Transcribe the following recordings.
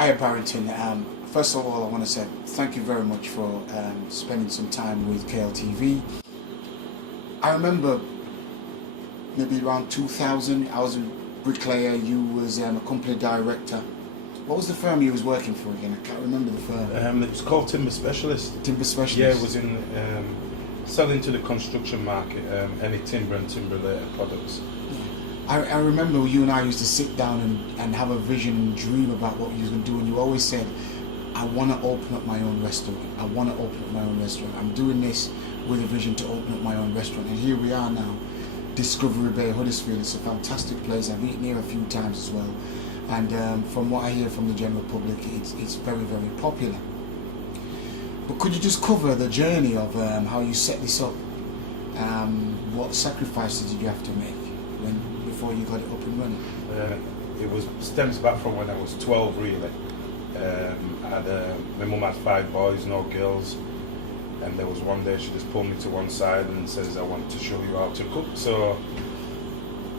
Hi Barrington. First of all, I want to say thank you very much for spending some time with KLTV. I remember maybe around 2000, I was a bricklayer, you was a company director. What was the firm you was working for again? I can't remember the firm. It was called Timber Specialist. Timber Specialist? Yeah, it was in selling to the construction market, any timber and timber-related products. I remember you and I used to sit down and have a vision and dream about what you was going to do, and you always said, I want to open up my own restaurant. I want to open up my own restaurant. I'm doing this with a vision to open up my own restaurant. And here we are now, Discovery Bay, Huddersfield. It's a fantastic place. I've eaten here a few times as well. And from what I hear from the general public, it's very, very popular. But could you just cover the journey of how you set this up? What sacrifices did you have to make before you got it up and running? It stems back from when I was 12, really. My mum had 5 boys, no girls, and there was one day she just pulled me to one side and says, I want to show you how to cook. So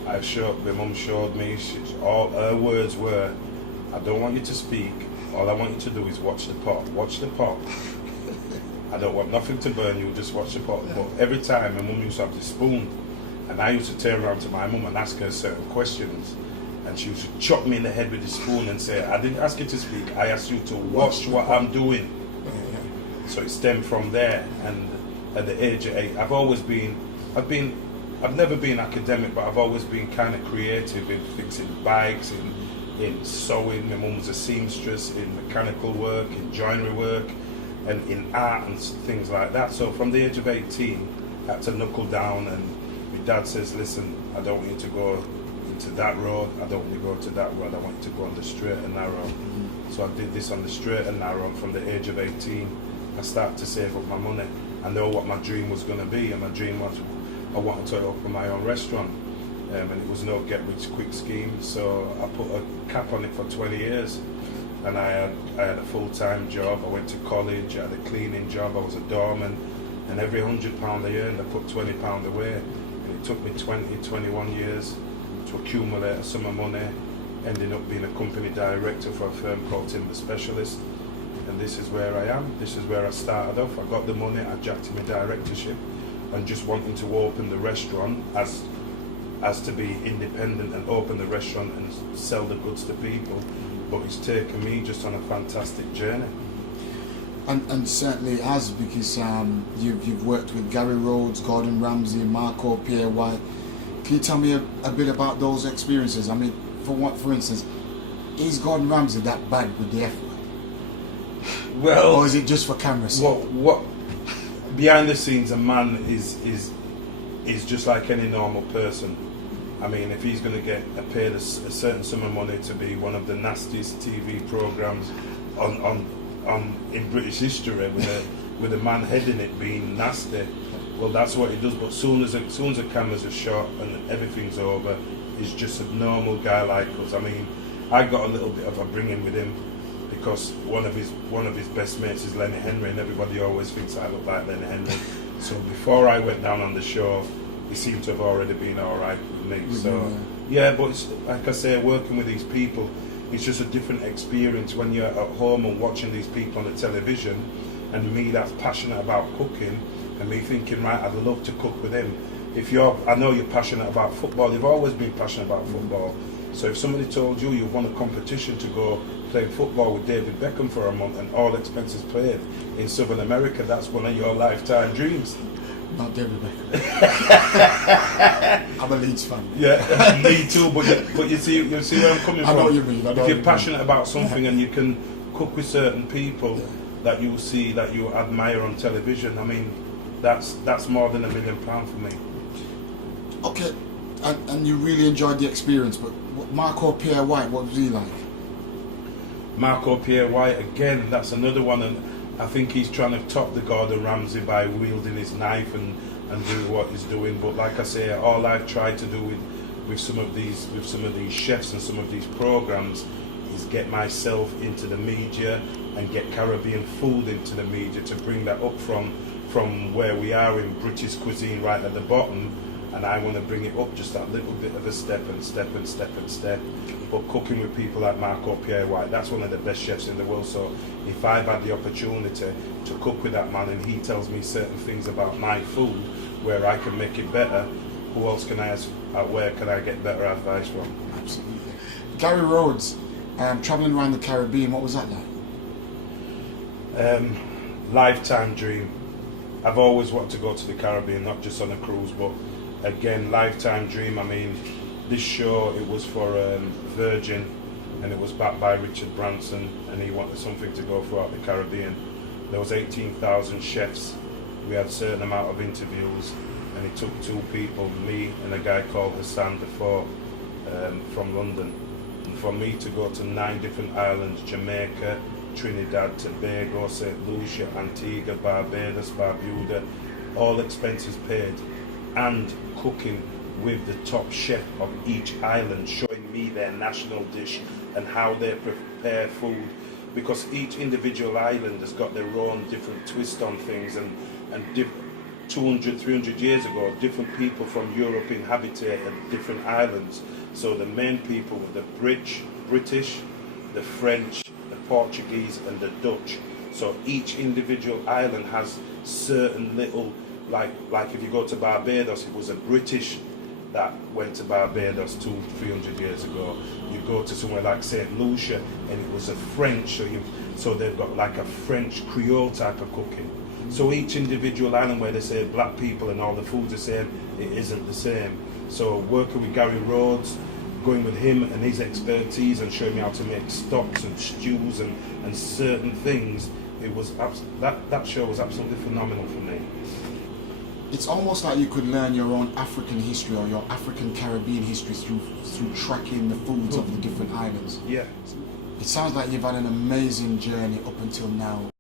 my mum showed me, all her words were, I don't want you to speak, all I want you to do is watch the pot. I don't want nothing to burn you, just watch the pot. But every time my mum used to have this spoon, and I used to turn around to my mum and ask her certain questions, and she used to chop me in the head with the spoon and say, I didn't ask you to speak, I asked you to watch what I'm doing. So it stemmed from there. And at the age of 8, I've never been academic, but I've always been kind of creative in fixing bikes, in sewing. My mum was a seamstress, in mechanical work, in joinery work, and in art and things like that. So from the age of 18, I had to knuckle down, and my dad says, listen, I don't want you to go into that road, I don't want you to go to that road, I want you to go on the straight and narrow. So I did this on the straight and narrow, and from the age of 18, I started to save up my money. I know what my dream was going to be, and my dream was I wanted to open my own restaurant, and it was no get-rich-quick scheme, so I put a cap on it for 20 years. And I had a full-time job, I went to college, I had a cleaning job, I was a doorman, and every £100 I earned, I put £20 away. And it took me 21 years to accumulate a sum of money, ending up being a company director for a firm called Timber Specialist. And this is where I am, this is where I started off. I got the money, I jacked in my directorship, and just wanting to open the restaurant as to be independent and open the restaurant and sell the goods to people. But it's taken me just on a fantastic journey. And certainly it has, because you've worked with Gary Rhodes, Gordon Ramsay, Marco, Pierre. Can you tell me a bit about those experiences? I mean, for instance, is Gordon Ramsay that bad with the F word? Well, or is it just for cameras? What behind the scenes, a man is just like any normal person. I mean, if he's going to get paid a certain sum of money to be one of the nastiest TV programs in British history, with a man heading it being nasty, well, that's what he does. But soon as the cameras are shot and everything's over, he's just a normal guy like us. I mean, I got a little bit of a bring-in with him because one of his best mates is Lenny Henry, and everybody always thinks I look like Lenny Henry. So before I went down on the show, he seemed to have already been all right with me. So yeah, but it's, like I say, working with these people, it's just a different experience when you're at home and watching these people on the television, and me that's passionate about cooking, and me thinking, right, I'd love to cook with him. I know you're passionate about football, you've always been passionate about football. So if somebody told you won a competition to go play football with David Beckham for a month and all expenses paid in Southern America, that's one of your lifetime dreams. Not David Beckham. I'm a Leeds fan. Yeah, me too. But you see where I'm coming from. I know what you mean. If you're passionate about something and you can cook with certain people that you see, that you admire on television, I mean, that's more than £1 million for me. Okay, and you really enjoyed the experience. But Marco Pierre White, what was he like? Marco Pierre White, again, that's another one, and I think he's trying to top the Gordon Ramsay by wielding his knife and doing what he's doing. But like I say, all I've tried to do with some of these chefs and some of these programs is get myself into the media and get Caribbean food into the media to bring that up from where we are in British cuisine right at the bottom, and I want to bring it up just that little bit of a step and step and step and step. But cooking with people like Pierre, that's one of the best chefs in the world. So if I've had the opportunity to cook with that man and he tells me certain things about my food where I can make it better, who else can I ask? Where can I get better advice from? Absolutely. Gary Rhodes, traveling around the Caribbean, what was that like? Lifetime dream. I've always wanted to go to the Caribbean, not just on a cruise, but again, lifetime dream. I mean, this show, it was for Virgin, and it was backed by Richard Branson, and he wanted something to go throughout the Caribbean. There was 18,000 chefs. We had a certain amount of interviews, and he took 2 people, me and a guy called Hassan Defoe from London. And for me to go to 9 different islands, Jamaica, Trinidad, Tobago, St. Lucia, Antigua, Barbados, Barbuda, all expenses paid, and cooking with the top chef of each island, showing me their national dish and how they prepare food, because each individual island has got their own different twist on things, and 200, 300 years ago, different people from Europe inhabited different islands. So the main people were the British, the French, the Portuguese and the Dutch. So each individual island has certain little, like if you go to Barbados, it was a British that went to Barbados 200-300 years ago. You go to somewhere like St. Lucia and it was a French, so they've got like a French Creole type of cooking. So each individual island where they say black people and all the food's the same, it isn't the same. So working with Gary Rhodes, going with him and his expertise and showing me how to make stocks and stews and certain things, it was that show was absolutely phenomenal for me. It's almost like you could learn your own African history or your African Caribbean history through tracking the foods of the different islands. Yeah. It sounds like you've had an amazing journey up until now.